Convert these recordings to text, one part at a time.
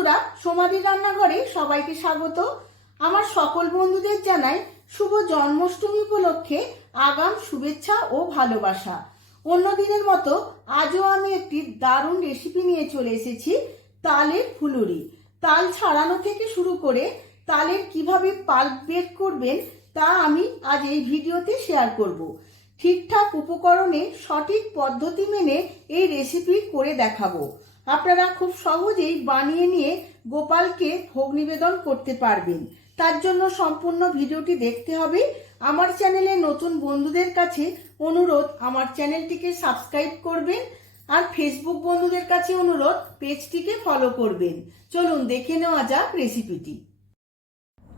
বন্ধুরা, সোমাদির রান্নাঘরে সবাইকে স্বাগত। আমার সকল বন্ধুদের জানাই শুভ জন্মাষ্টমী উপলক্ষে আগাম শুভেচ্ছা ও ভালোবাসা। অন্য দিনের মতো আজও আমি একটি দারুণ রেসিপি নিয়ে চলে এসেছি, তালের ফুলুরি। তাল ছাড়ানো থেকে শুরু করে তালের কিভাবে পাল্প বের করবেন তা আমি আজ এই ভিডিওতে শেয়ার করব। ঠিকঠাক উপকরণে সঠিক পদ্ধতি মেনে এই রেসিপি করে দেখাবো। আপনারা খুব সহজেই বানিয়ে নিয়ে গোপালকে ভোগ নিবেদন করতে পারবেন। তার জন্য সম্পূর্ণ ভিডিওটি দেখতে হবে। আমার চ্যানেলে নতুন বন্ধুদের কাছে অনুরোধ, আমার চ্যানেলটিকে সাবস্ক্রাইব করবেন, আর ফেসবুক বন্ধুদের কাছে অনুরোধ, পেজটিকে ফলো করবেন। চলুন দেখে নেওয়া যাক রেসিপিটি।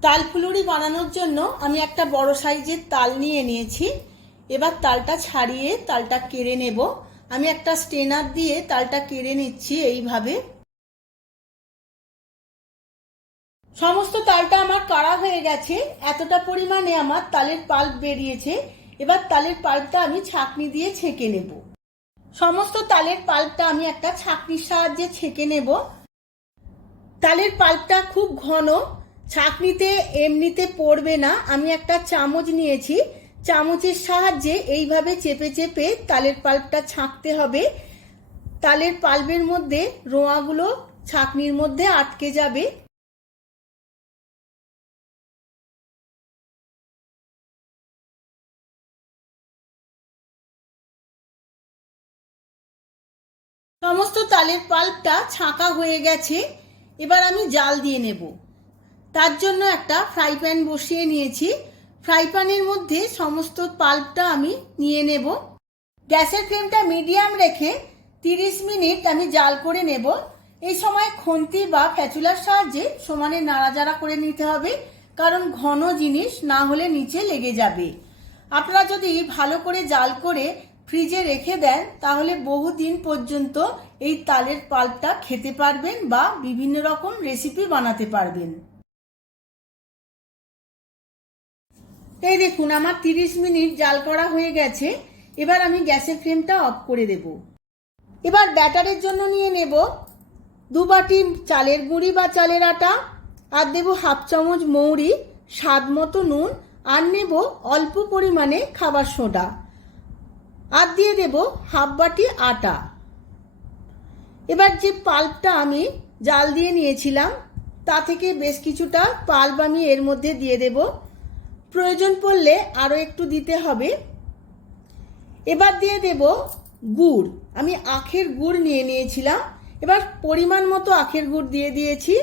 তাল ফুলুরি বানানোর জন্য আমি একটা বড় সাইজের তাল নিয়ে নিয়েছি। এবার তালটা ছাড়িয়ে তালটা কেড়ে নেব। আমি একটা স্ট্রেনার দিয়ে তালটা কেড়ে নিচ্ছি। এইভাবে সমস্ত তালটা আমার কাড়া হয়ে গেছে। এতটা পরিমাণে আমার তালের পাল্প বেরিয়েছে। এবার তালের পাল্পটা আমি ছাঁকনি দিয়ে ছেঁকে নেব। সমস্ত তালের পাল্পটা আমি একটা ছাঁকনির সাহায্যে ছেঁকে নেব। তালের পাল্পটা খুব ঘন, ছাঁকনিতে এমনিতে পড়বে না। আমি একটা চামচ নিয়েছি, চামচের সাহায্যে এইভাবে চেপে চেপে তালের পাল্পটা ছাঁকতে হবে। তালের পাল্পের মধ্যে রোঁয়াগুলো ছাঁকনির মধ্যে আটকে যাবে। সমস্ত তালের পাল্পটা ছাঁকা হয়ে গেছে। এবার আমি জাল দিয়ে নেব। তার জন্য একটা ফ্রাই প্যান বসিয়ে নিয়েছি। ফ্রাই প্যানের মধ্যে সমস্ত পাল্পটা আমি নিয়ে নেব। গ্যাসের ফ্লেমটা মিডিয়াম রেখে 30 মিনিট আমি জাল করে নেব। এই সময় খুন্তি বা ফ্যাচুলার সাহায্যে সমানে নাড়াচাড়া করে নিতে হবে, কারণ ঘন জিনিস না হলে নিচে লেগে যাবে। আপনারা যদি ভালো করে জাল করে ফ্রিজে রেখে দেন তাহলে বহুদিন পর্যন্ত এই তালের পাল্পটা খেতে পারবেন বা বিভিন্ন রকম রেসিপি বানাতে পারবেন। এই দেখুন, আমার 30 মিনিট জাল করা হয়ে গেছে। এবার আমি গ্যাসের ফ্লেমটা অফ করে দেব। এবার ব্যাটারের জন্য নিয়ে নেব 2 বাটি চালের গুঁড়ি বা চালের আটা, আর দেব হাফ চামচ মৌরি, স্বাদ মতো নুন, আর নেব অল্প পরিমাণে খাবার সোডা, আর দিয়ে দেব হাফ বাটি আটা। এবার যে পাল্পটা আমি জাল দিয়ে নিয়েছিলাম তা থেকে বেশ কিছুটা পাল্প আমি এর মধ্যে দিয়ে দেব। প্রয়োজন পড়লে আরও একটু দিতে হবে। এবার দিয়ে দেব গুড়। আমি আখের গুড় নিয়ে নিয়েছিলাম। এবার পরিমাণ মতো আখের গুড় দিয়ে দিয়েছি।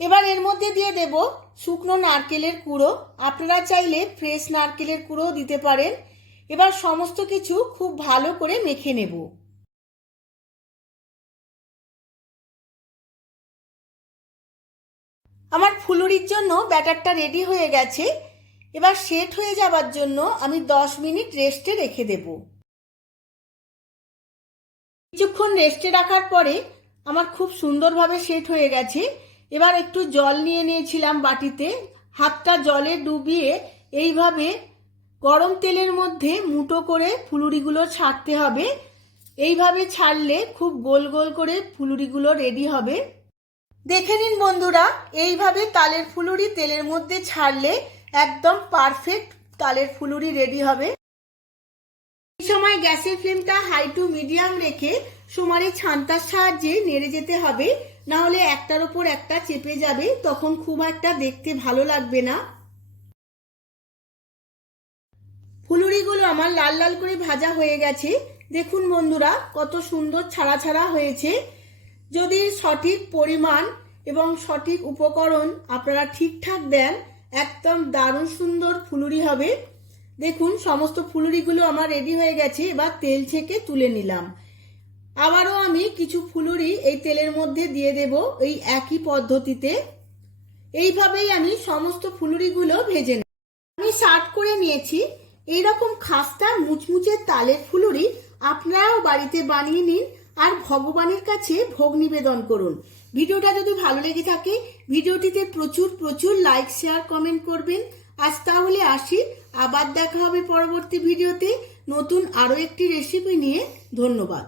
এবার এর মধ্যে দিয়ে দেব শুকনো নারকেলের কুড়ো। আপনারা চাইলে ফ্রেশ নারকেলের কুড়োও দিতে পারেন। এবার সমস্ত কিছু খুব ভালো করে মেখে নেব। আমার ফুলুরির জন্য ব্যাটারটা রেডি হয়ে গেছে। এবার সেট হয়ে যাবার জন্য আমি 10 মিনিট রেস্টে রেখে দেব। কিছুক্ষণ রেস্টে রাখার পরে আমার খুব সুন্দরভাবে সেট হয়ে গেছে। এবার একটু জল নিয়ে নিয়েছিলাম বাটিতে, হাতটা জলে ডুবিয়ে এইভাবে গরম তেলের মধ্যে মুঠো করে ফুলুরিগুলো ছাড়তে হবে। এইভাবে ছাড়লে খুব গোল গোল করে ফুলুরিগুলো রেডি হবে। দেখে নিন বন্ধুরা, এইভাবে তালের ফুলুরি তেলের মধ্যে ছাড়লে একদম পারফেক্ট তালের ফুলুরি রেডি হবে। এই সময় গ্যাসের ফ্লেমটা হাই টু মিডিয়াম রেখে সমানে ছান্তার সাহায্যে নেড়ে যেতে হবে, না হলে একটার উপর একটা চেপে যাবে, তখন খুব একটা দেখতে ভালো লাগবে না। ফুলুরিগুলো আমার লাল লাল করে ভাজা হয়ে গেছে। দেখুন বন্ধুরা, কত সুন্দর ছাড়া ছাড়া হয়েছে। যদি সঠিক পরিমাণ এবং সঠিক উপকরণ আপনারা ঠিকঠাক দেন, একদম দারুণ সুন্দর ফুলুরি হবে। দেখুন, সমস্ত ফুলুরিগুলো আমার রেডি হয়ে গেছে। এবার তেল ছেঁকে তুলে নিলাম। আবারও আমি কিছু ফুলুরি এই তেলের মধ্যে দিয়ে দেব এই একই পদ্ধতিতে। এইভাবেই আমি সমস্ত ফুলুরিগুলো ভেজে নেব। আমি সার্ভ করে নিয়েছি। এইরকম খাস্তা মুচমুচে তালের ফুলুরি আপনারাও বাড়িতে বানিয়ে নিন আর ভগবানের কাছে ভোগ নিবেদন করুন। ভিডিওটা যদি ভালো লেগে থাকে ভিডিওটিতে প্রচুর প্রচুর লাইক, শেয়ার, কমেন্ট করবেন। আজ তাহলে আসি, আবার দেখা হবে পরবর্তী ভিডিওতে নতুন আরও একটি রেসিপি নিয়ে। ধন্যবাদ।